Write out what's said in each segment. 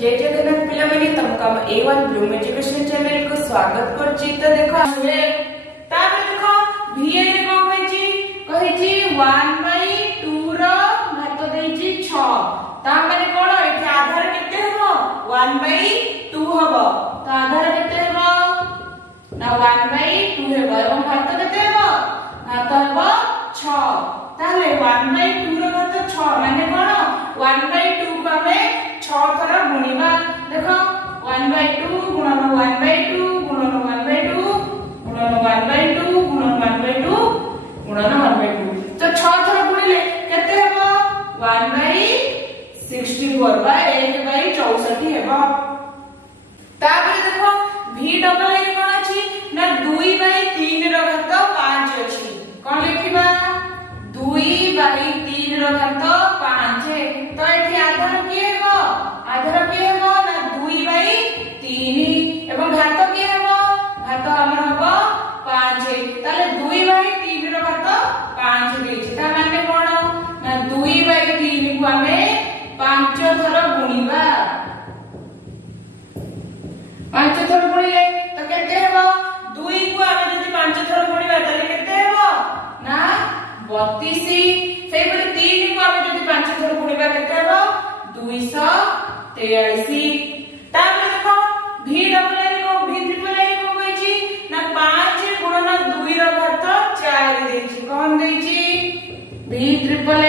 जय जगन्नाथ पिला माने तुमका A1 ब्लूम एजुकेशन चैनल को स्वागत करछि। तो देखो हे तापर देखो VA रे को कहिछि 1/2 रो घात देछि 6 ता माने कोन एठी आधार केते हबो 1/2 हबो। तो आधार केते हबो ना 1/2 हेबो एवं घात केते हबो घात हबो 6 ताले 1/2 रो घात 6 माने कोन 1/2 को हमें 6 थरा गुणिबा। देखो 1/2 गुणन 1/2 गुणन 1/2 गुणन 1/2 गुणन 1/2 गुणन 1/2 तो 6 थरा गुणिले केते हेबो 1/64 बा 1/64 हेबो। तापर देखो v डबल ए कोन अछि ना 2/3 रो घात 5 अछि। कोन लिखिबा 2/3 रो घात 5। तो एठी आधार की हेबो आधार की हेबो ना 2/3 एवं घात की हेबो घात हमर हेबो 5। ताले 2/3 रो घात 5 देछि ता माने कोन ना 2/3 को हमें 5 थर गुणिबा। 5 थर गुणिले तो केते हेबो 2 को हमें जदि 5 थर गुणिबा ताले केते हेबो ना 32। सेबले 3 को हमें जदि 5 थर गुणिबा केते हेबो 243। तापर देखो v डबल ए को v ट्रिपल ए को कहछि ना 5 गुणन 2 रो घात 4 देछि। कोन देछि v ट्रिपल ए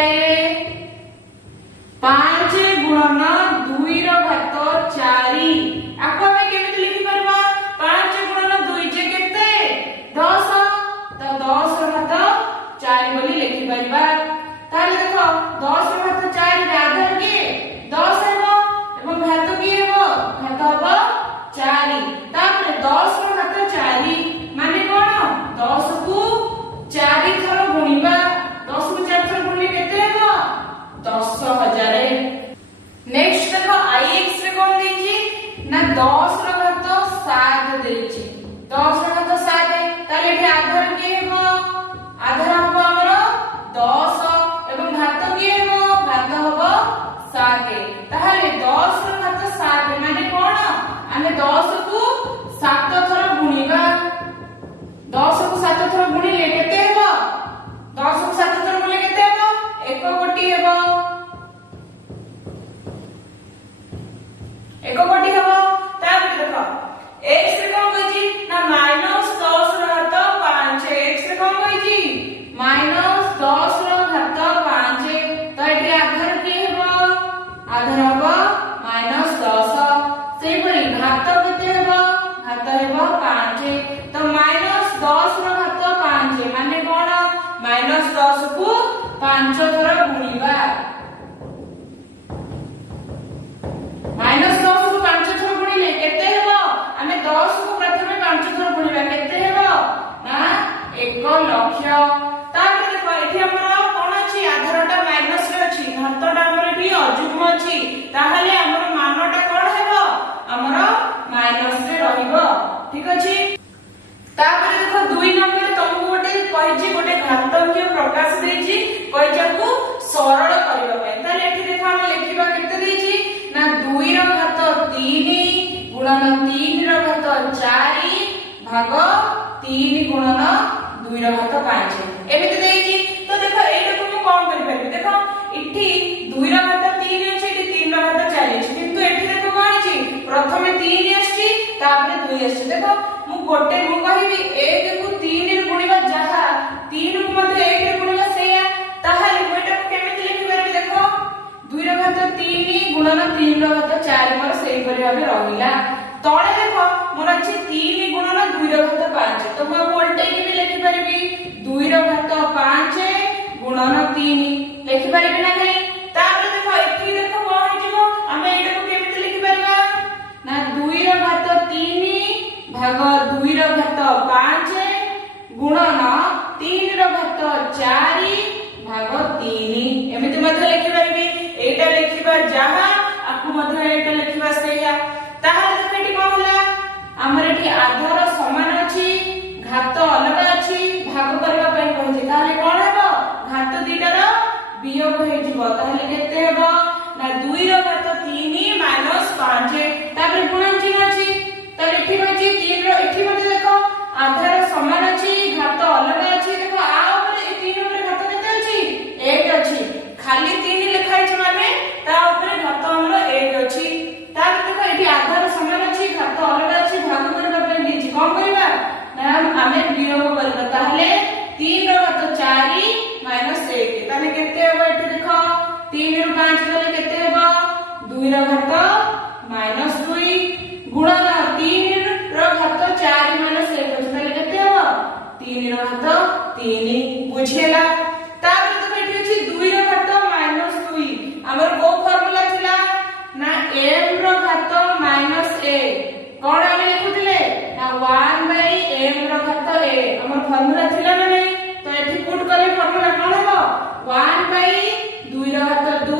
5 गुणन 2 रो घात 4 आको हमें केमिति लिखि परबा 5 गुणन 2 जे केते 10 तो 10 रो घात 4 बोली लिखि परबा। ताले देखो 10 रो घात 4 रे आधार के 10 हेबो एवं घात की हेबो घात हेबो 4। तापर 10 रो घात 4 माने कोन 10 को 4 थर गुणिबा। 10 को 4 थर गुणिले केते हेबो 10000। नेक्स्ट देखो IX रे कोन देछि ना 10 रो घात 7 देछि। 10 रो घात 7 ताले एठी आधार की हेबो आधार हेबो हमर 10 एवं घात की हेबो घात हेबो 7। ताहले 10 रो घात 7 माने कोन आमे 10 को 7 थर गुणिबा। 10 को 7 थर गुणिले केते हेबो 10 को 7 थर गुणिले केते हेबो 1 कोटी हेबो 1 कोटी हेबो। तापर देखो x रे कोन कहछि ना -10 रो घात 5। x रे कोन कहछि -10 रो घात 5 तो एठी आधार की हेबो आधार हेबो -10। सेबरी घात केते हेबो घात हेबो 5 तो -10 रो घात 5 माने कोन -10 को 5 थर गुणिबा। -10 को 5 थर गुणिले केते हेबो आमे 10 को प्रथमे 5 थर गुणिबा केते हेबो ना 1 लाख। तापर देखो एठी हमर कोन अछि आधारटा माइनस रे अछि घातटा हमर एठी अजुग्म अछि ताहाले हमर मानटा कोन हेबो हमर माइनस रे रहिबो। ठीक अछि। तापर देखो 2 नंबर तमु गोटे कहिछि गोटे घातांकीय प्रकाश देछि कहिजाकू सरल करिबा पय। ताले एठी देखो हम लिखिबा केते देछि ना 2 रो घात 3 गुणन 3 रो घात 4 भाग 3 गुणन 2 रो घात 5 एमिति देछि। तो देखो एटा को कोन करि परबे देखो इठी 2 रो घात 3 अछि इठी 3 रो घात 4 अछि किंतु एठी देखो कोन अछि प्रथमे 3 अछि तापर 2 अछि। देखो मु गोटे मु कहिबी 1 को 3 रे गुणिबा जहा 3 को मध्ये 1 रे गुणिबा सेया ताहाले एटा को केमिति लिखि परबे देखो 2 रो घात 3 गुणन 3 रो घात 4 पर सेही परि भाबे रहिला। तळे देखो मोर अछि 3 गुणन 2 रो घात 5 तो मु वोल्टेज भी लिखि परबी 2 रो घात 5 गुणन 3 लिखि परबी ना नहीं। तापर देखो एठी देखो कोन हिजबो हमें एटा को केमिति लिखि परबा ना 2 रो घात 3 भाग 2 रो घात 5 गुणन 3 रो घात 4 भाग 3 एमिति मध्ये लिखि परबी। एटा लिखिबा जहा आकु मध्ये एटा लिखिबा सेया ताहाले देखो एठी कोन होला हमर एठी आधार समान अछि घात अलग अछि भाग करबा पय कहछि ताहाले कोन हेबो घात दुइटार वियोग होई जिवो ताहाले केते हेबो ना 2 रो घात 3 - 5 माइनस 2 गुणन 3 ର ଘାତ 4 ମାଇନସ 1 ଅଛି ତାହେଲେ କେତେ ହବ 3 ର ଘାତ 3 ବୁଝିଲା। ତାପରେ ତ ଏଠି ଅଛି 2 ର ଘାତ ମାଇନସ 2 ଆମର କୋ ଫର୍ମୁଲା ଥିଲା ନା m ର ଘାତ ମାଇନସ a कोन ଆମେ ଲେଖୁଥିଲେ ନା 1 ବାଇ m ର ଘାତ a ଆମର ଫର୍ମୁଲା ଥିଲା ନା ନାହିଁ ତ ଏଠି ପୁଟ୍ କଲେ ଫର୍ମୁଲା कोन ହେବ 1 ବାଇ 2 ର ଘାତ 2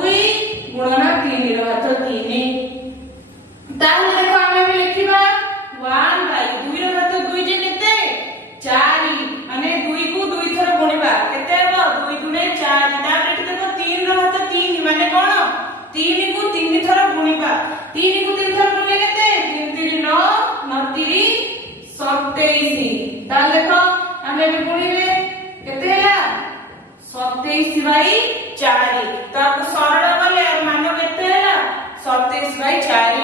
गुणन 3 ର ଘାତ 3 ताहले देखो हमें भी लिखिबा 1 बाय 2 ର घात 2 जे केते 4 माने 2 को 2 थर गुणिबा केते हबो 2 गुणे 4 तापर एठी देखो 3 ର घात 3 माने कोन 3 को 3 थर गुणिबा 3 को 3 थर गुणिले केते 3 3 9 9 3 27 ताहले देखो हमें भी गुणिले केते हैला 27 बाई 4 ताको सरल गले मान केते हैला 27 बाई 4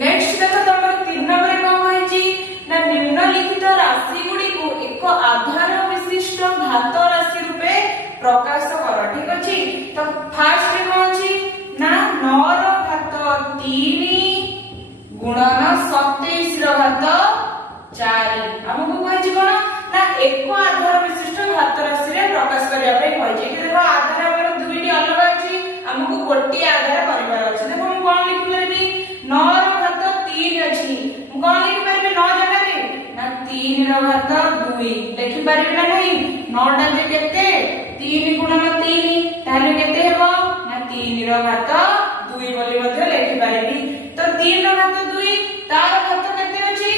नेक्स्ट देखो तमर 3 नंबर कोन होईची ना निम्नलिखित राशि गुडी को एक आधार विशिष्ट घात राशि रूपे प्रकाश कर ठीक अछि तो फर्स्ट कोन अछि ना 9 रो घात 3 गुणन 27 रो घात 4 हमको कहछि कोन ना एक आधार विशिष्ट घात राशि रे प्रकाश करिया पे कहछि कि देखो आधार हमर दुईटी अलग अछि हमको गोटी आधार परिवार अछि देखो हम कोन लिखि परबी 9 रो घात 3 अछि हम कोन लिखि परबी 9 जगह रे ना 3 रो घात 2 लिखि परबी ना नहीं 9 टा जे केते 3 गुणन 3 ताले केते हेबो ना 3 रो घात 2 बोली मध्ये लिखि परबी तो 3 रो घात 2 तार घात केते अछि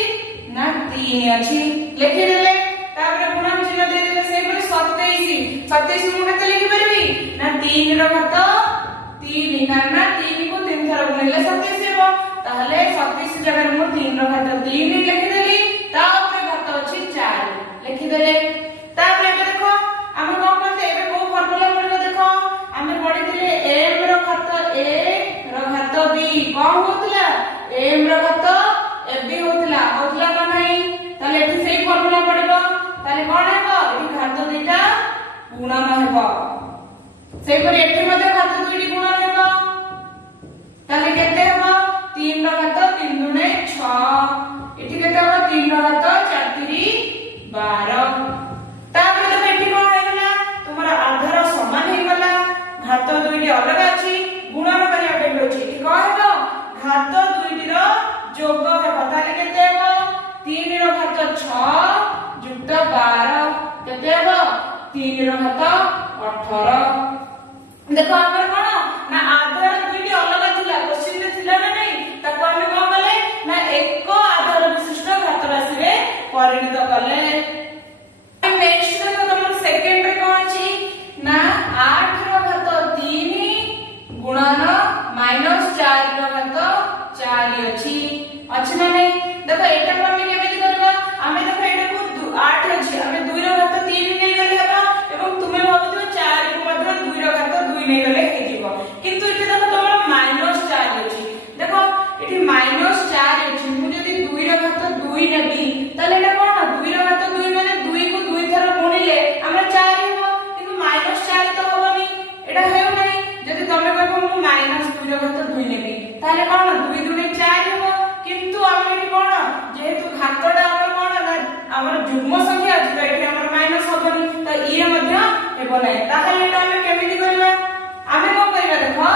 ना 3 अछि लिखि देले तापर गुणन चिन्ह दे देले सेही बोली 27 मु केते लिखि परबी ना 3 रो घात 3 ना 3 को 3 थर गुणिले 27 हेबो ताहले 27 जगह मु 3 रो घात 3 लिखि देली ता ऊपर घात अछि 4 लिखि देले तापर एबे देखो हम कोन करते एबे को फॉर्मूला पड़ो देखो हमें पढ़ी थिले m रो घात a रो घात b कोन होतला m रो घात ab होतला ना नहीं ताले एठी सेही फॉर्मूला पड़िबो ताले कोन हेबो एठी घात दुईटा गुणन हेबो सेही पर एठी मध्ये घात दुईटी गुणन हेबो ताले केते हेबो 3 रो घात 3 दुने 6 एठी केते हेबो 3 रो घात 4 3 12 तापर तो एठी कोन हेला तुम्हारा आधार समान हे गला घात दुईटी अलग अछि गुणन करिया पे होछि एठी कोन हेबो घात दुईटी रो जोग हेबो ताले केते हेबो 3 रो घात 6 युक्त 12 केते हेबो 3 रो घात 18 देखो हमर कोन ना आधार दुईटी अलग थिला क्वेश्चन में थिला ना नहीं ताको हमें कोन कले ना एक आधार विशिष्ट घात राशि रे परिणत कले नेक्स्ट देखो तमर सेकंड रे कोन अछि ना 8 रो घात 3 गुणन -4 रो घात 4 अछि ना नहीं देखो एटा को हमें केमिति करबा हमें देखो एटा को 8 अछि हमें 2 रो घात 3 नै गले हेबा एवं तुमे भाबुतो 4 को मध्ये 2 रो घात 2 नै गले हे जीवो किंतु एठी देखो तमर -4 अछि देखो एठी -4 अछि मु जदी 2 रो घात 2 नेबी तले एटा कोन 2 रो घात 2 माने 2 को 2 थर गुणिले हमरा 4 हेबो किंतु -4 तो होबनी एटा हेबो नाही जदी तमे कहबो मु -2 रो घात 2 नेबी ताले कोन 2 दुने 4 हेबो किंतु हम एठी कोन जेहेतु घातटा हमर कोन हमर जुग्म संख्या अछि तो एठी हमर माइनस होबनी तो ये मध्ये हेबो नाही ताले एटा हम केमिति करबा हमें कोन करबा देखो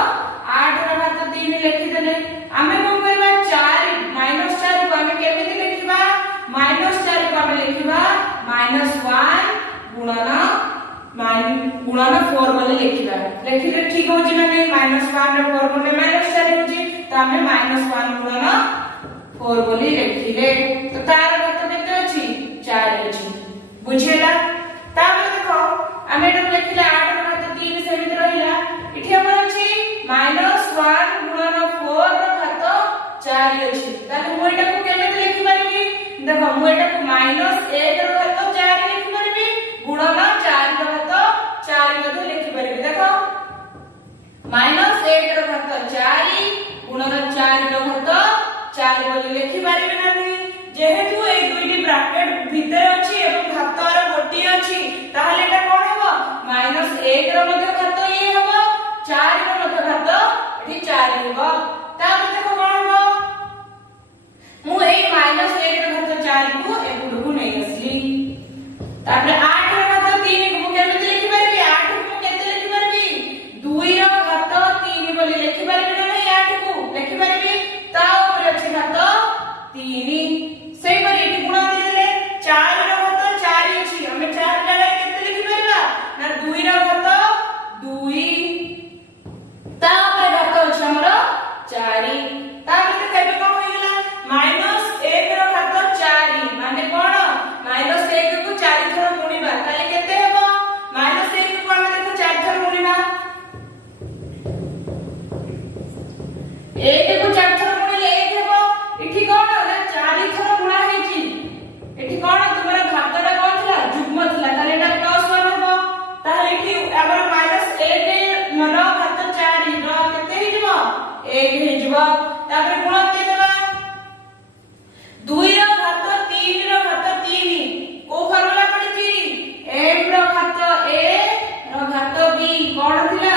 8 रो घात 3 लिखि देले हमें कोन करबा 4 -4 को हमें केमिति लिखिबा -4 को हमें लिखिबा -1 गुणन 4 बोले लिखिबा लिखिले ठीक होची ना नहीं -1 रे 4 बोले -4 होची तो हमें -1 गुणन 4 बोली लिखिले तो तार घात केते अछि 4 अछि बुझेला तापर देखो हमें एटा लिखिले 8 रो घात 3 सेमित रहिला इठी हमर अछि -1 गुणन 4 रो घात 4 अछि ताले मु एटा को केमिति लिखि परबी देखो मु एटा को -1 रो घात 4 लिखि परबी गुणन 4 रो घात 4 मध्ये लिखि परबी देखो -8 रो घात 4 गुणन 4 रो घात 4 बोली लिखि परबी ना नहीं जेहेतु ए दुईटी ब्रैकेट भीतर अछि एवं घातर गोटी अछि ताहले एटा कोन हेबो -1 रो मध्ये घात ये हेबो 4 रो मध्ये घात एठी 4 हेबो ता 1 को 4 थर गुणिले 1 हेबो इठी कोन ना 4 थर गुणा हेची इठी कोन तुमरा घातटा कोन थिला जुग्म थिला ताले एटा +1 हेबो ताले इठी हमर -1 मन घात 4 रो केते हिजबो 1 हिजबो तापर गुण दे देबा 2 रो घात 3 रो घात 3 को फॉर्मूला पडिची m रो घात a रो घात b कोन थिला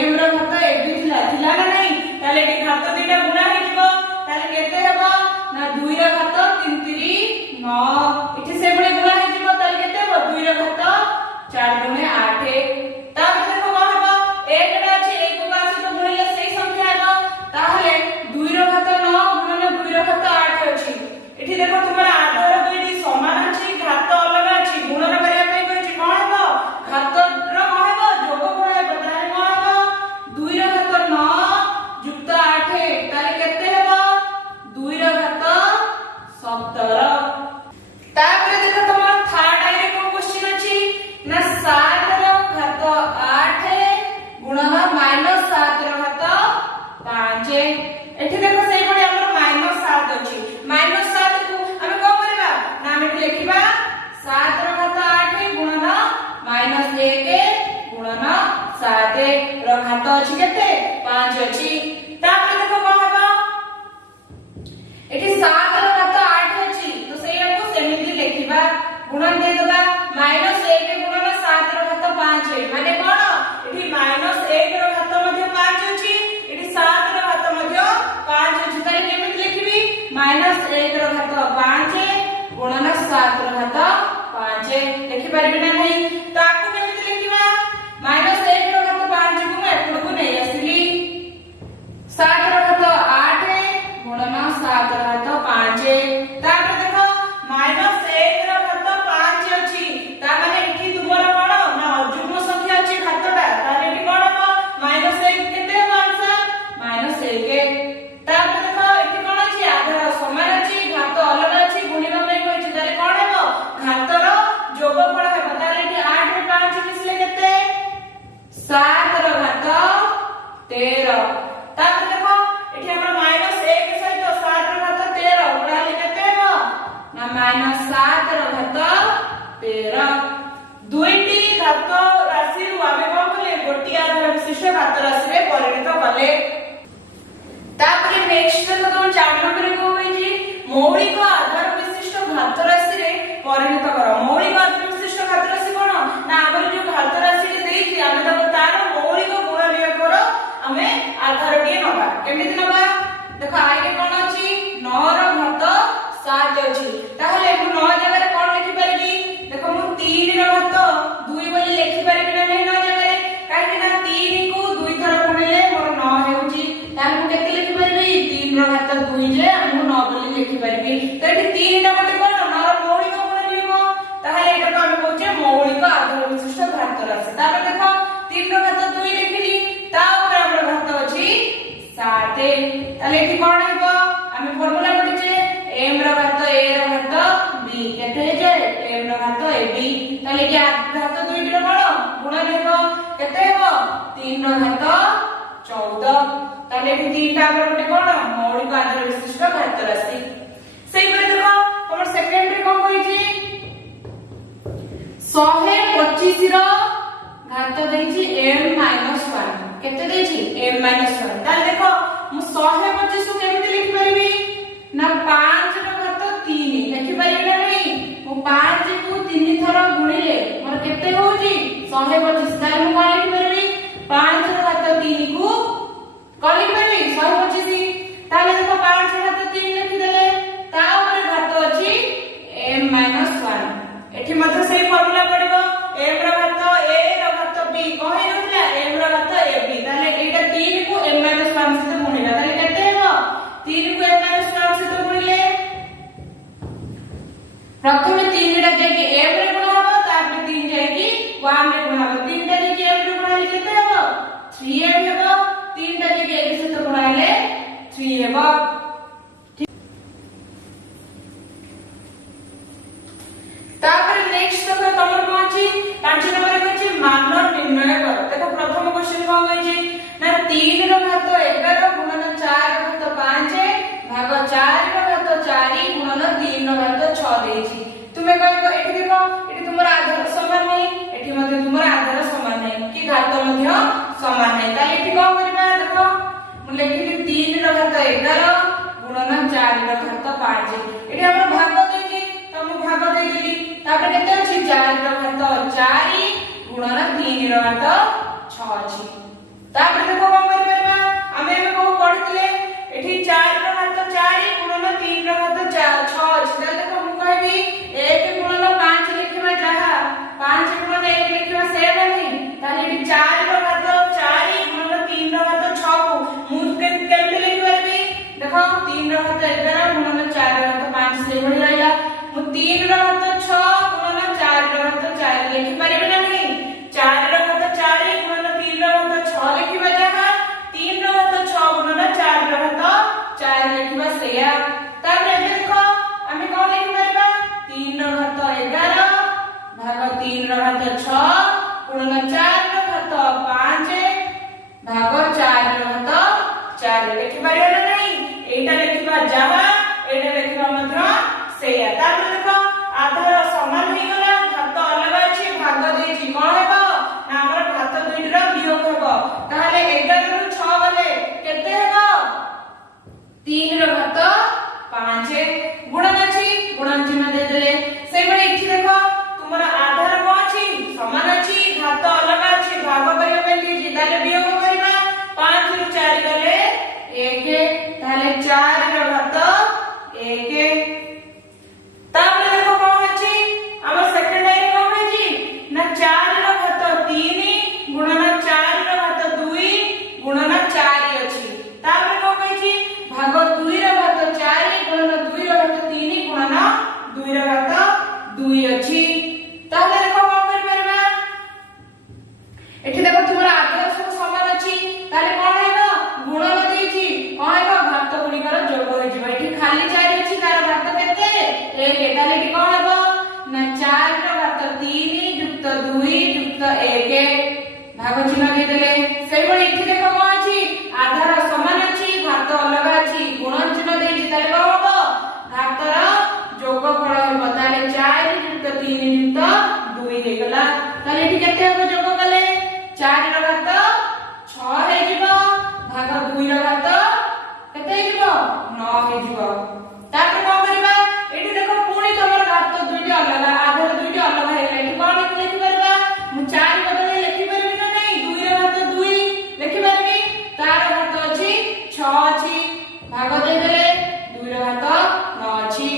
m रो घात ab थिला थिला ना नहीं ताले एटी घात दुईटा गुणा हिजबो ताले केते हेबो ना 2 रो घात 3 3 9 इठी से बळे गुणा हिजबो ताले केते हेबो 2 रो घात 4 गुणे 8 तापर देखो कोन हेबो 1 टा अछि 1 को आसी तो गुणिले सेही संख्या हेबो ताहले 2 रो घात 9 गुणिले 2 रो घात 8 अछि इठी देखो तुमरा 8 रो दुईटी समान अछि घात अलग अछि गुणन करिया पई कहछि कोन हेबो घात रो कोन हेबो जोगफल हेबो ताले कोन हेबो 2 रो घात 9 युक्त 8 ताले केते हेबो 2 रो घात 17 तापर देखो तुमरा थर्ड आइरे को क्वेश्चन अछि ना 7 रो घात 8 गुणन -7 रो घात 5 एठी देखो सेही पडी हमर -7 अछि -7 को हम को करबा ना हम एठी लिखिबा 7 रो घात 8 गुणन -1 गुणन 7 रो घात अछि केते 5 अछि तापर देखो कोन हबा एठी 7 रो घात 8 अछि तो सेही हमको सेमिति लिखिबा गुणन दे देबा -1 गुणन 7 रो घात 5 माने कोन एठी -1 रो घात मध्ये 5 अछि एठी 7 रो घात मध्ये 5 अछि ताले केमिति लिखिबी -1 रो घात 5 गुणन 7 रो घात 5 लिखि परबी ना नहीं ताकू केमिति लिखिबा -1 रो घात 5 को मैं एपड़ को नै आसिली 7 रो घात 8 गुणन 7 रो घात 5 तापर देखो -1 रो घात 5 अछि ता माने एठी तुमर कोन ना अजुग्म संख्या अछि घातटा ताले एठी कोन हो -1 केते हो आंसर -1 तापर देखो एठी कोन अछि आधार समान अछि घात अलग अछि गुणिबा पई कहछि ताले कोन हेबो घातर जोगफल हेबो ताले एठी 8 रे 5 मिसले केते 7 रो घात 13 तापर देखो एठी हमर -1 सहित 7 रो घात 13 उडाले केते हेबो ना -7 रो घात 13 दुईटी घात राशि रु आमे कोन कले गोटी आधार विशिष्ट घात राशि रे परिणत कले तापर नेक्स्ट तो तुम 4 नंबर को होई मौलिक आधार विशिष्ट घात राशि रे परिणत करो मौलिक आधार विशिष्ट घात राशि कोन ना हमर जो घात राशि रे देछि आमे तार मौलिक गुण निय करो आमे आधार टिए नबा केमिति नबा देखो आइके कोन अछि 9 रो घात 7 अछि ताहले मु 9 जगह रे कोन लिखि परबी देखो मु 3 रो घात 2 बोली लिखि परबी ना नहीं 9 जगह रे काहे ना 3 को 2 थर गुणिले मोर 9 हेउची ताले मु केते लिखि परबी 3 रो घात 2 जे मु 9 बोली लिखि परबी तो एठी 3 टा मते कोन 9 रो मौलिक गुण लिखो ताहले एटा तो हम कहूचे मौलिक आधार विशिष्ट घात राशि तापर देखो 3 रो घात 2 लिखिली ता ऊपर हमर घात अछि 7 ताले एठी कोन हेबो हम फार्मूला पढिचे m रो घात a रो घात b केते जे m रो घात ab ताले कि घात 2 रो कोन गुण हेबो केते हेबो 3 रो घात 14 ताले एठी 3 टा पर गोटे कोन मौलिक आधार विशिष्ट घात राशि सेही पर देखो हमर सेकेंड रे कोन होई छी 125 रो घात देछि m - 1 केते देछि m - 1 ताले देखो मु 125 को केमिति लिखि परबी ना 5 रो घात 3 लिखि परबी ना नहीं मु 5 को 3 थर गुणिले मोर केते होउची 125 ताले मु कोन लिखि परबी 5 रो घात 3 को कोन लिखि परबी 125 ताले देखो 5 रो घात 3 लिखि देले ता ऊपर घात अछि m - 1 एठी मते सेही फार्मूला पड़िबो m रो घात a रो घात b कहि नथिला m रो घात ab ताले एटा 3 को m - 1 से गुणिला ताले केते हेबो 3 को m - 1 से गुणिले प्रथमे 3 टा जे कि m रे गुण हबो तापर 3 जे कि 1 रे गुण हबो 3 टा जे कि m रे गुण हले केते हेबो 3m हेबो 3 टा जे कि a से गुण हले 3 हेबो तापर नेक्स्ट तो तमर पहुंची 5 नंबर कहछि मान निर्णय करो देखो प्रथम क्वेश्चन कोन होई छी ना 3 रो घात 11 गुणन 4 6 ଦେଇଛି ତୁମେ କହିବ ଏଠି ଦେଖ ଏଠି ତୁମର ଆଧାର ସମାନ ନାହିଁ ଏଠି ମଧ୍ୟ ତୁମର ଆଧାର ସମାନ ନାହିଁ କି ଘାତ ମଧ୍ୟ ସମାନ ନାହିଁ ତାହେଲେ ଏଠି କଣ କରିବା ଦେଖ ମୁଁ ଲେଖିଲି 3 ର ଘାତ 11 ଗୁଣନ 4 ର ଘାତ 5 ଏଠି ଆମର ଭାଗ ଦେଇଛି ତ ମୁଁ ଭାଗ ଦେଇଦେଲି ତାପରେ କେତେ ଅଛି 4 ର ଘାତ 4 ଗୁଣନ 3 ର ଘାତ 6 ଅଛି ତାପରେ ଦେଖ କଣ କରିପାରିବା ଆମେ ଏବେ କଣ ପଢିଥିଲେ एठी 4 रो घात 4 गुणन 3 रो घात 6 अछि ताले देखो मु कहबी 1 गुणन 5 लिखिबा जहा 5 गुणन 1 लिखिबा से नहीं ताले एठी 4 रो घात 4 गुणन 3 रो घात 6 को मु केते लिखि परबी देखो 3 रो घात 11 गुणन 4 रो घात 5 से भଳି रहला मु 3 रो घात 6 गुणन 4 रो घात 4 लिखि परबी नहीं 4 रो घात 4 गुणन 3 रो घात 6 लिखिबा जहा 3 रो घात 6 गुणन 4 रो घात 4 लिखिबा सेया ताପରେ देखो ଆମେ କଣ ଲେଖି ପାରିବା 3 ର ଘାତ 11 ଭାଗ 3 ର ଘାତ 6 ଗୁଣନ 4 ର ଘାତ 5 ଭାଗ 4 ର ଘାତ 4 ଲେଖି ପାରିବା ନା ନାହିଁ ଏଇଟା ଲେଖିବା ଯାହା ଏଇଟା ଲେଖିବା ମଧ୍ୟ ସେୟା ତାପରେ ଦେଖ ଆଧାର ସମାନ ହେଇଗଲା ଘାତ ଅଲଗା ଅଛି ଭାଗ ଦେଇଛି କଣ ହେବ ନା ଆମର ଘାତ ଦୁଇଟିର ବିୟୋଗ ହେବ ତାହେଲେ 11 ରୁ 6 ଗଲେ କେତେ ହେବ 3 ର ଘାତ 5 गुणन अछि गुणन चिन्ह दे देले से बडे इठी देखो तुमरा आधार को अछि समान अछि घात अलग अछि भाग करियो पे दीजी ताले वियोग करबा 5 ରୁ 4 गले 1 ताले 4 रो घात 1 ताପରେ देखो कोन अछि हमर सेकंड लाइन कोन अछि ना 4 रो घात 3 गुणन 4 रो घात 2 गुणन 4 अछि ताପରେ कोन अछि भाग 2 रो घात 4 गुणन 2 रो घात 3 गुणन 2 रो घात 2 अछि ताले देखो कोन कर परबा एठी देखो तुमरा आधार सब समान अछि ताले कोन हेबो गुणन देछि कोन हेबो घात गुणिकर जोग हो जिवो एठी खाली 4 अछि तार घात केते 1 ताले एठी कोन हेबो ना 4 रो घात 3 युक्त 2 युक्त 1 भाग चिन्ह दे देले से बडे एठी देखो कोन अछि आधार समान अछि घात अलग अछि गुणन चिन्ह देछि ताले कोन हेबो घातर जोगफल हेबो ताले 4 युक्त 3 युक्त 2 हे गला ताले एठी केते हेबो जोग कले 4 रो घात 6 हे जिवो भाग 2 रो घात केते हे जिवो 9 हे जिवो तापर कोन करबा एठी देखो पुणी तमर घात दुइटी अलग आधार दुइटी अलग हे गला एठी कोन लिखि परबा मु 4 बदले लिखि परबी ना नहीं 2 रो घात 2 लिखि परबी तार घात अछि 6 अछि भाग दे देले 2 रो घात 9 अछि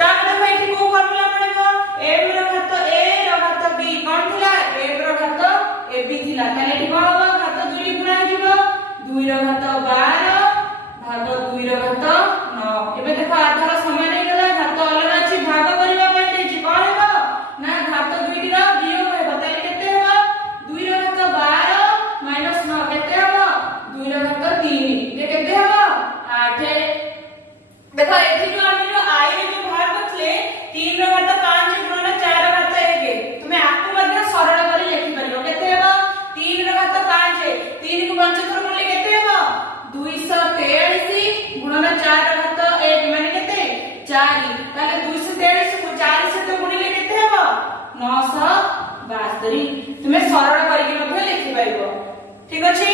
तापर देखो एठी को फॉर्मूला पड़ेबो m रो घात a रो घात b कोन थिला m रो घात ab थिला ताले एठी कोन होबो घात 2 गुणा जिवो 2 रो घात 12 भाग 2 रो घात 9 एबे देखो आधार समान हे गला घात अलग अछि भाग करबा पय देछि कोन हेबो ना घात 2 टी रो वियोग हेबो ताले केते हेबो 2 रो घात 12 - 9 केते हेबो 2 रो घात 3 ये केते हेबो 8 देखो एठी जो हम जो आई रे जो भाग करथले 3 रो घात 5 गुणन 4 रो घात 1 तुमे आकु मध्ये सरल करी लिखि परियो केते हेबो 3 रो घात 5 3 को 5 थर बोले केते हेबो 243 गुणन 4 रो घात 1 माने केते 4 ताले 243 को 4 से तो गुणिले केते हेबो 972 तुमे सरल करी मध्ये लिखि परियो ठीक अछि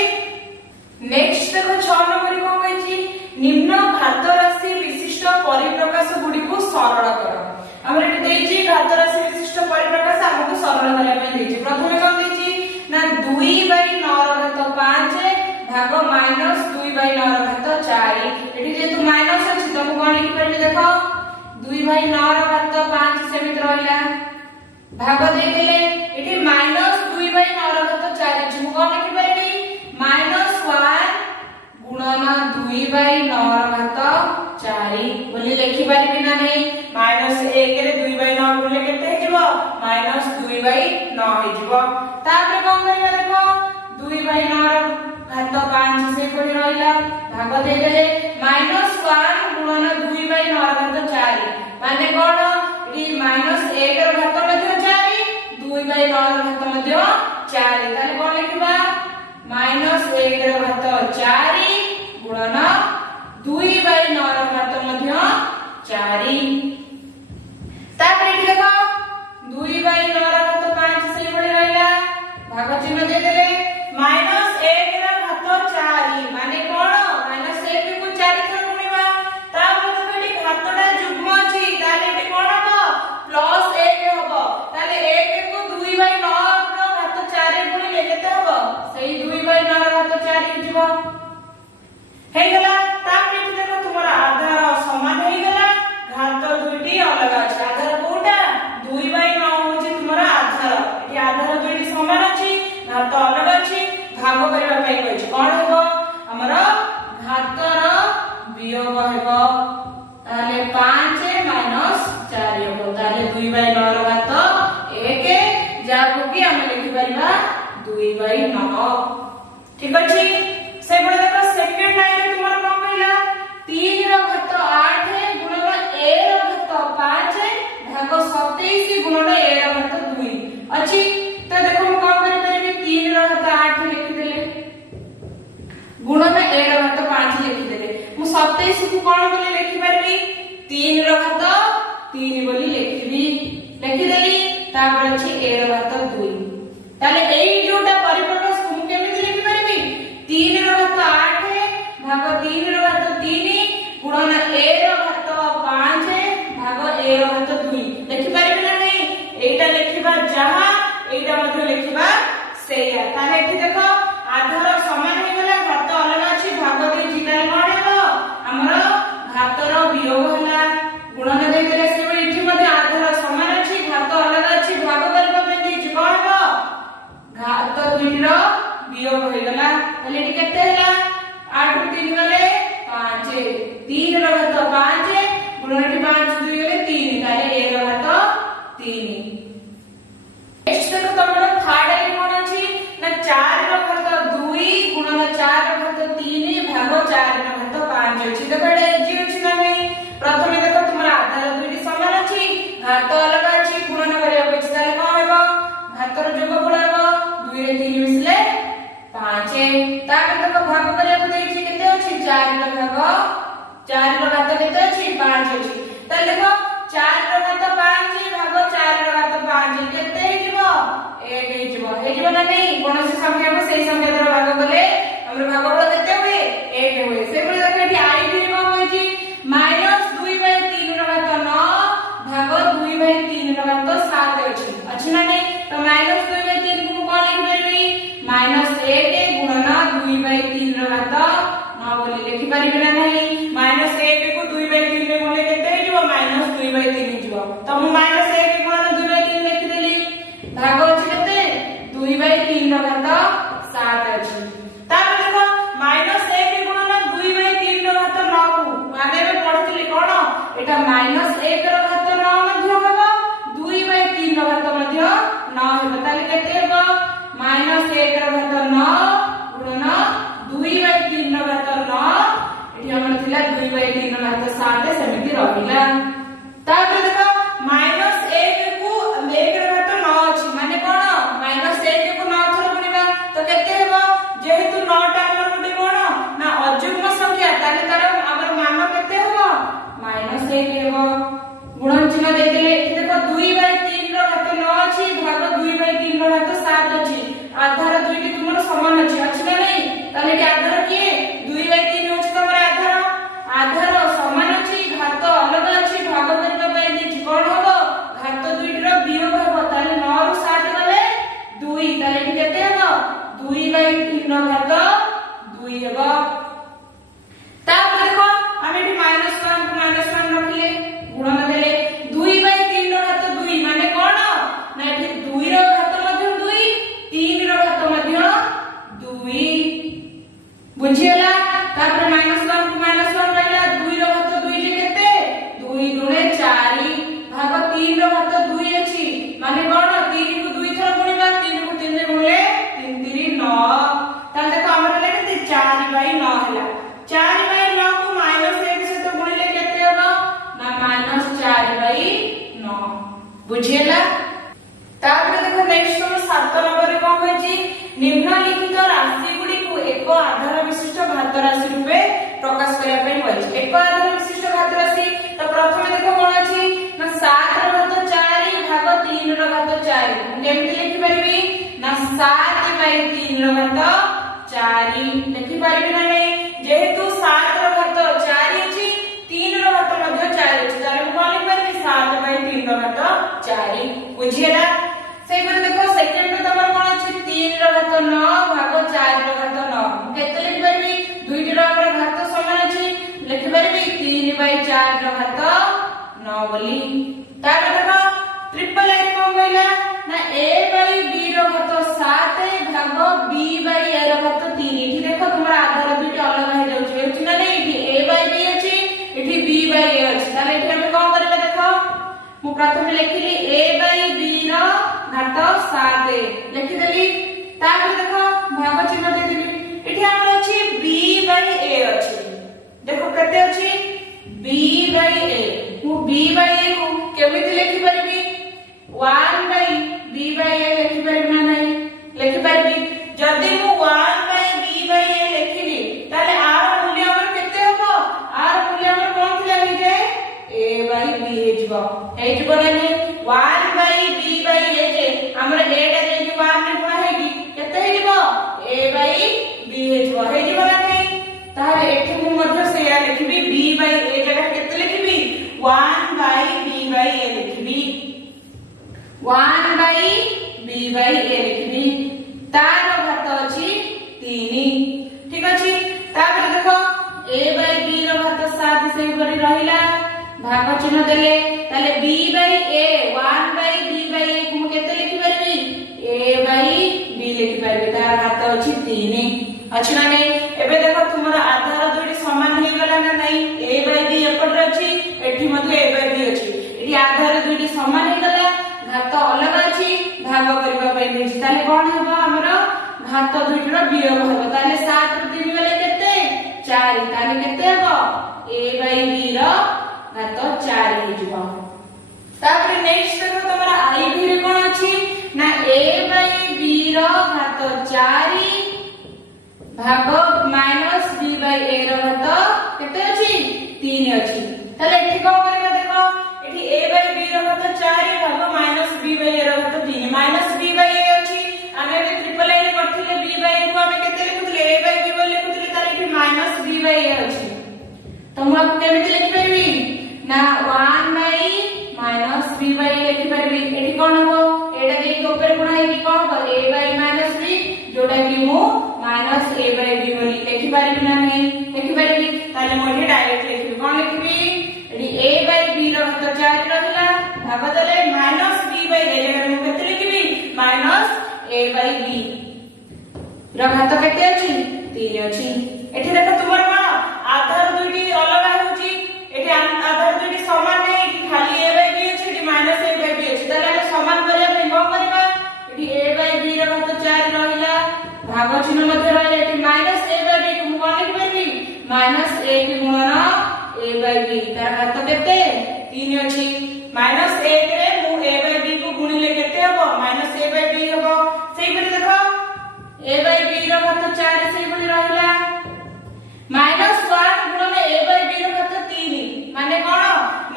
नेक्स्ट देखो 6 नंबर को कहछि निम्न घात राशि विशिष्ट परिप्रकाश गुडी को सरल करो हमर एटी देछि घात राशि विशिष्ट परिप्रकाश हमको सरल करिया में देछि प्रथमे कोन देछि ना 2/9 रो घात 5 भाग -2/9 रो घात 4 एटी जे तू माइनस अछि त कोन लिखि परले देखो 2/9 रो घात 5 सेमित रहला भाग दे देले एटी -2/9 रो घात 4 अछि मु कोन लिखि परबी -1 गुणन 2/9 रो घात 4 बोली लिखि परबी ना नहीं -1 रे 2/9 गुणले केते हे जिवो -2/9 हे जिवो तापर कोन करबा देखो 2/9 रो घात 5 से कोइ रहला भाग दे देले -1 गुणन 2/9 रो घात 4 माने कोन ई -1 रो घात मध्ये 4 2/9 रो घात मध्ये 4 ताले कोन लिखबा -1 रो घात 4 गुणन 2/9 रो घात मध्ये 4 हेबो ताले 5 माइनस 4 हेबो ताले 2/9 रो घात 1 जाको कि हम लिखि परिबा 2/9 ठीक अछि से बडे देखो सेकंड लाइन रे तुमर कोन कहला 3 रो घात 8 गुणन a रो घात 5 भाग 27 गुणन a रो घात 2 अछि तो देखो हम कोन करि परिबे 3 रो घात 8 लिखि देले गुणन a रो घात 5 लिखि देले मु 27 को कोन बोली लिखि परबी 3 रो घात 3 बोली लिखिबी लिखि देली तापर अछि a रो घात 2 ताले एई जोटा परिप्रकाश तुम केमिति लिखि परबी 3 रो घात 8 भाग 3 रो घात 3 गुणन a रो घात 5 भाग a रो घात 2 लिखि परबी ना नहीं एटा लिखिबा जहा एटा मध्ये लिखिबा सेया ताले एठी देखो आधार समान हे गेला घात अलग अछि भाग दे जिताल कोन हेबो हमर घातर वियोग होला गुणन दे देले से एठी मध्ये आधार समान अछि घात अलग अछि भाग करबा पे दी कोन हेबो घात दुई रो वियोग हो गेला ताले एठी केते होला 8 ରୁ 3 गले 5 3 रो घात 5 गुणन एठी 5 2 गले 3 ताले a रो घात 3 नेक्स्ट देखो तमरो थर्ड लाइन कोन अछि ना 4 रो घात 2 गुणन 4 रो घात 3 भाग 4 रो घात 5 अछि देखो एटा इजी अछि ना नहीं प्रथमे देखो तुमरा आधार दुईटी समान अछि घात अलग अछि गुणन करिया अछि ताले कोन हेबो घातर जोगफल हेबो 2 रे 3 मिसले 5 ताके देखो भाग करिया को देछि केते अछि 4 रो भाग 4 रो घात केते अछि 5 अछि ताले देखो 4 रो घात 5 भाग 4 रो घात 5 केते हिजबो 1 हिजबो हेजबो ना नहीं कोनोसी संख्या को सही संख्या द्वारा भाग करले हमर भागफल केते हुए 1 हुए से बोले देखो एठी आई भी कोन होय छी -2/3 रो घात 9 भाग 2/3 रो घात 7 अछि अछि ना नहीं तो -2/3 को कोन लिख देबी -1 गुणन 2/3 रो घात 9 बोली लिखि परिबे ना नहीं -1 को 2/3 रे बोले केते हिजबो -2/3 हिजबो तो मु -1 गुणन 2/3 लिखि देली भाग अछि केते 2/3 रो घात 7 अछि तापर देखो -1 गुणन 2/3 रो घात 9 को माने रे पढितली कोन एटा -1 रो घात 9 मध्ये होबो 2/3 रो घात मध्ये 9 हेबो ताले केते हेबो -1 रो घात 9 गुणन 2/3 रो घात 9 एठी हमर थिला 2/3 रो घात 7 सेमिति रहिला तापर देखो -1 को 1 रो घात 9 अछि माने कोन -1 को 9 थर गुणिबा तो केते हेबो जेहेतु 9 टा हमर गुटे कोन ना अजुग्म संख्या ताले तार हमर मान केते हेबो -1 हेबो गुणन चिन्ह दे देले एठी देखो 2/3 रो घात 9 अछि भाग 2/3 रो घात 7 अछि आधार दुईटी तुमर समान अछि ना नहीं ताले एठी आधार किए 2/3 होछि तमर आधार समान अछि घात अलग अछि भाग करबा पय दी कोन होबो घात दुईटी रो वियोग होबो ताले 9 ରୁ 7 गले 2 ताले एठी केते हेबो 2/3 रो घात 2 हेबो तापर देखो हम एठी -1 को -1 रखिले गुणन देले 2/3 रो घात 2 माने कोन ना एठी 2 रो घात मध्ये 2 3 रो घात मध्ये 2 बुझियला तापर -1 को -1 रहला 2 रो घात 2 जे केते 2 गुणे 4 भाग 3 रो घात 2 अछि माने कोन 3 को 2 थर गुणिबा 3 को 3 रे गुणले 3 3 9 ताले देखो हमर ले केते 4/9 हला 4/9 को -1 से तो गुणले केते होबो ना -4/9 बुझियला तापर देखो नेक्स्ट हम 7 नंबर रे कोन होई छी निम्नलिखित राशि गुडी को एक आधार विशिष्ट घात राशि रूपे प्रकाश करिया पे होई छी एक आधार विशिष्ट घात राशि तो प्रथमे देखो कोन अछि ना 7 रो घात 4 भाग 3 रो घात 4 केमति लिखि परबी ना 7/3 रो घात 4 लिखि परबी ना नहीं जेहेतु 7 रो घात 4 अछि 3 रो घात मध्ये 4 अछि तारे कोन लिखि परबी 7/3 रो घात 4 बुझियला से पर देखो सेकंड रो तमर कोन अछि 3 रो घात 9 भाग 4 रो घात 9 केते लिखि परबी दुईटी रो हमर घात समान अछि लिखि परबी 3/4 रो घात 9 बोली तार देखो ट्रिपल लाइन कोन कहला ना a/b रो घात 7 भाग b/a रो घात 3 एठी देखो तुमरा आधार दुईटी अलग हे जाउछ एठी ना नहीं एठी a/b अछि मु प्रथम लिखिली a by b रो घात 7 लिखिदेली तापर देखो भाग चिन्ह दे देली एठी हमर अछि b by a अछि देखो केते अछि b by a मु b by a को केमिति लिखि परबी 1 by b by a लिखि परबी ना नहीं लिखि परबी जदी मु 1 by b by a लिखिली ताले आर मूल्य हमर केते हबो आर मूल्य हमर कोन थिला हे जे a by b हेजबो हेजबो नै 1 by b by a जे हमर a टा जे 1 ने गुणा हेगी केते हेजबो a by b हेजबो हेजबो ना नहीं ताले एठी मु मध्य से या लिखिबी b by a जगह केते लिखिबी 1 by b by a लिखिबी 1 by b by a लिखिबी तार घात अछि 3 ठीक अछि तापर देखो a by b रो घात 7 से परि रहिला भाग चिन्ह देले ताले b by a 1 by b by a को केते लिखि परबी a by b लिखि परबी तार घात अछि 3 अछि ना नै एबे देखो तुमरा आधार दुइटी समान हे गला ना नै a by b एपट अछि एठी मध्ये a by b अछि एठी आधार दुइटी समान हे गला घात अलग अछि भाग करबा पई नै ताले कोन हेबो हमरो घात दुइटी रो वियोग हेबो ताले 7 रो 3 गले केते 4 ताले केते हेबो a by b रो घात 4 हेजबो तापर नेक्स्ट देखो तमरा i भी रे कोन अछि ना a by b रो घात 4 भाग माइनस b by a रो घात केते अछि 3 अछि ताले एठी कोन करबा देखो एठी a by b रो घात 4 भाग माइनस b by a रो घात 3 माइनस b by a अछि आमे भी ट्रिपल लाइन करथिले b by a को आमे केते लिखुथिले a by b बोल लिखुथिले ताले एठी माइनस b by a अछि त हम केमिति लिखि परबी ना 1 by minus b by a लिखि परबी एठी कोन हो एटा के ऊपर गुणा हेकी कोन हो a by माइनस b जोटा कि मु माइनस a by b बोली लिखि परबी ना नहीं लिखि परबी ताले मोठी डायरेक्ट लिखिबी कोन लिखिबी एठी a by b रो घात 4 रहला भाग देले माइनस b by a जगह मु केते लिखिबी माइनस a by b रो घात केते अछि 3 अछि एठी देखो तुमर कोन आधार दुइटी अलग होची एठी आधार दुइटी समान नै एठी खाली a by b अछि एठी माइनस a by b अछि ताले हम समान करिया पे कोन करबा एठी a by b रो घात 4 रहला भाग चिन्ह मध्ये रहला एठी माइनस a by b को कोन लिखि परबी माइनस a के गुणन a by b तार घात केते 3 अछि माइनस 1 रे मु a by b को गुणिले केते हबो माइनस a by b हबो सेही परि देखो a by b रो घात 4 सेही परि रहला माइनस 1 गुणन a by b रो घात 3 माने कोन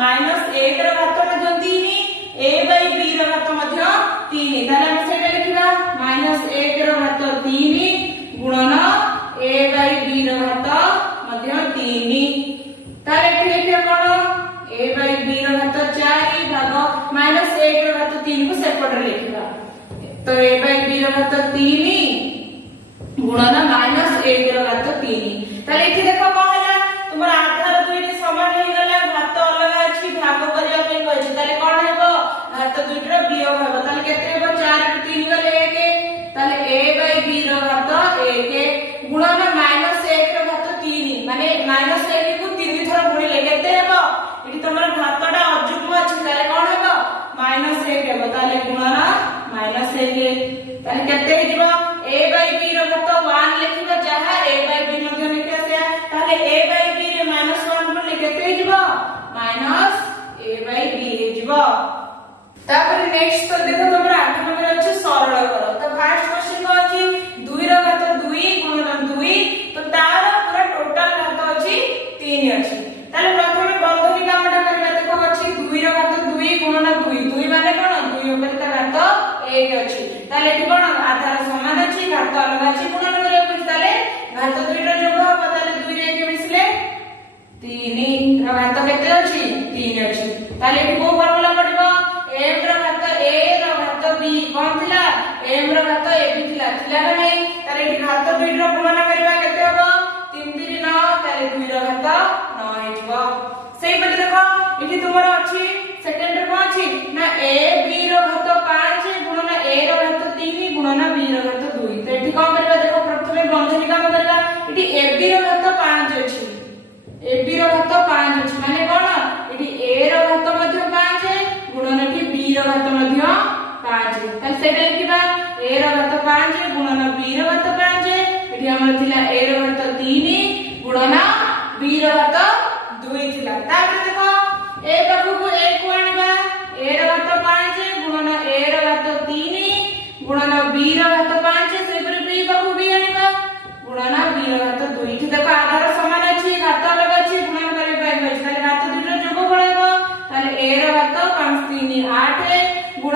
माइनस 1 रो घात मध्ये 3 a by b रो घात मध्ये 3 ताले हम सेटा लिखिबा माइनस 1 रो घात 3 गुणन a by b रो घात मध्ये 3 ताले एठी लिखिबा कोन a by b रो घात 4 भाग माइनस 1 रो घात 3 को सेपट लिखिबा तो a by b रो घात 3 गुणन माइनस 1 रो घात 3 ताले एठी देखो कोन होला तुमर आधार दुइटी समान हे गला घात अलग अछि भाग करिया पे कहै ताले कोन हेबो घात दुइटी रो वियोग हेबो ताले केते हेबो 4 रो 3 गले 1 ताले a by b रो घात 1 गुणन माइनस 1 रो घात 3 माने माइनस 1 को 3 थरा गुणिले केते हेबो एठी तुमर घातटा अजुग्म अछि ताले कोन हेबो माइनस 1 हेबो ताले गुणन माइनस 1 ताले केते हेजिबो a by b रो घात 1 लिखिबो जहा a by b मध्ये लिखि आसे ताले a by b रे माइनस 1 पर केते हेजिबो माइनस a by b हेजिबो तापर नेक्स्ट तो देखो तुमरा 8 नंबर अछि सरल करो तो फर्स्ट क्वेश्चन को अछि 2 रो घात 2 गुणन 2 तो तार पूरा टोटल घात अछि 3 अछि ताले प्रथमे बंधनी कामटा करबा देखो अछि 2 रो घात 2 गुणन 2 2 माने कोन 2 ऊपर ता घात 1 अछि ताले एठी कोन आधार समान अछि घात अलग अछि गुणन करियो कुछ ताले घात 2 रो जोग हो ताले 2 रे के मिसले 3 रो घात केते अछि 3 अछि ताले एठी को फॉर्मूला पडिबो m रो घात a रो घात b कोन थिला m रो घात a b थिला थिला ना नै ताले एठी घात 2 रो गुणन करबा केते हबो 3 3 9 ताले 2 रो घात 9 हेजबो सेही परि देखो एठी तुमर अछि सेकंड कोन अछि ना a b रो घात 5 गुणन a रो घात 3 गुणन b रो घात 2 तो एठी कोन करबा देखो प्रथमे बंधनी काम करबा एठी a b रो घात 5 अछि a b रो घात 5 अछि माने कोन एठी a रो घात मध्ये 5 गुणन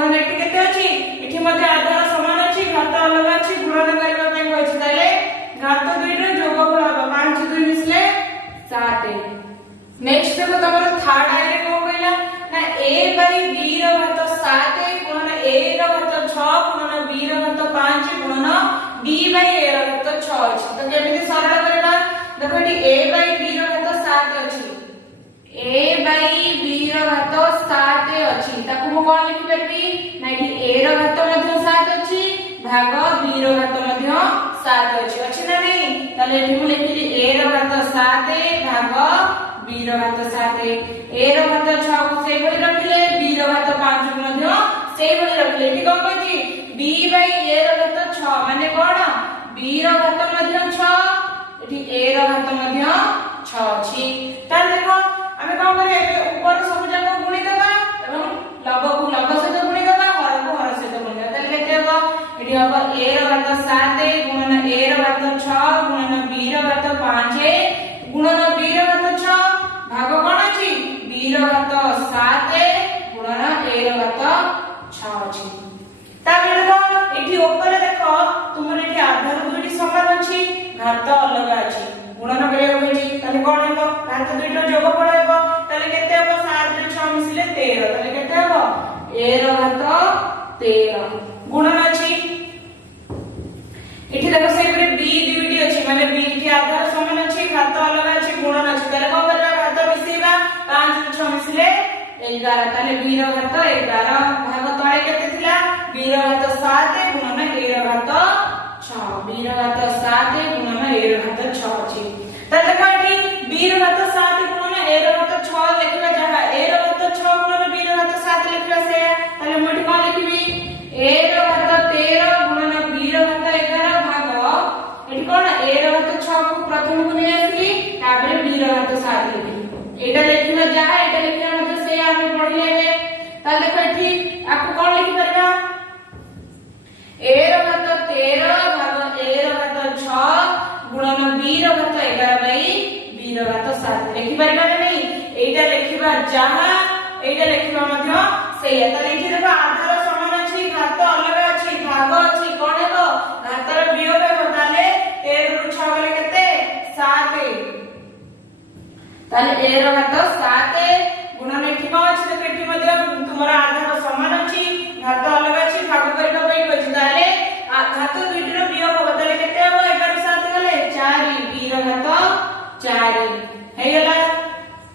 गुणन एठी केते अछि एठी मध्ये आधार समान अछि घात अलग अछि गुणन करबा पई कहै ताले घात 2 रो जोगफल हबो 5 2 मिसले 7 नेक्स्ट देखो तमरो थर्ड आइरे को कहला ना a by b रो घात 7 गुणन a रो घात 6 गुणन b रो घात 5 गुणन b by a रो घात 6 अछि तो केमिति सरल करबा देखो एठी a by b रो घात 7 अछि a by b रो घात 7 अछि ताकू मो कोन लिखि परबी ना एठी a रो घात मध्ये 7 अछि भाग b रो घात मध्ये 7 अछि ना नहीं ताले एठी मु लिखिली a रो घात 7 भाग b रो घात 7 a रो घात 6 को से भली रखिले b रो घात 5 को मध्ये से भली रखिले एठी कोन कहछि b by a रो घात 6 माने कोन b रो घात मध्ये 6 एठी a रो घात मध्ये 6 अछि ताल देखो हमें कोन करे ऊपर सब जाक गुणी देबा एवं लब को लब सहित गुणी देबा हर को हर सहित गुणी देबा ताले केते हो एठी हबो a रो घात 7 गुणन a रो घात 6 गुणन b रो घात 5 गुणन b रो घात 6 भाग कोन अछि b रो घात 7 गुणन a रो घात 6 अछि ताले देखो एठी ऊपर देखो तुमर एठी आधार दुइटी समान अछि घात अलग अछि गुणन करियो होइछि ताले कोन हेबो घात दुइटा जोगफल हेबो ताले केते हेबो 7 रे 6 मिसिले 13 ताले केते हेबो a रो घात 13 गुणन अछि एठी देखो से परे b दुइटी अछि माने b की आधार समान अछि घात अलग अछि गुणन अछि ताले कोन करबा घात मिसेबा 5 रे 6 मिसिले 11 ताले b रो घात 11 भाग तळे केते थिला b रो घात 7 गुणन a रो घात 6 b रो घात 7 गुणन a रो घात 6 अछि ताले देखो एठी b रो घात 7 गुणन a रो घात 6 लिखबा जहा a रो घात 6 गुणन b रो घात 7 लिखबा से ताले मोठी कोन लिखबी a रो घात 13 गुणन b रो घात 11 भाग एठी कोन a रो घात 6 को प्रथम को नै आसी ताबरे b रो घात 7 लिखबी एटा लिखबा जहा एटा लिखला मध्ये से हम पढि लेबे ताले देखो एठी आपको कोन लिखि परबा a रो घात 13 भाग a रो घात 6 गुणन b रो घात 11 बाई b रो घात 7 लिखि परबा नै एटा लिखिबा जहा एटा लिखिबा मध्ये सेया ताले एठी देखो आधार समान अछि घात अलग अछि भाग अछि कोन हेबो घातर वियोग हेबो ताले 13 रु 6 गले केते 7 ताले a रो घात 7 गुणन एठी कोन अछि देखो एठी मध्ये तुमरा आधार समान अछि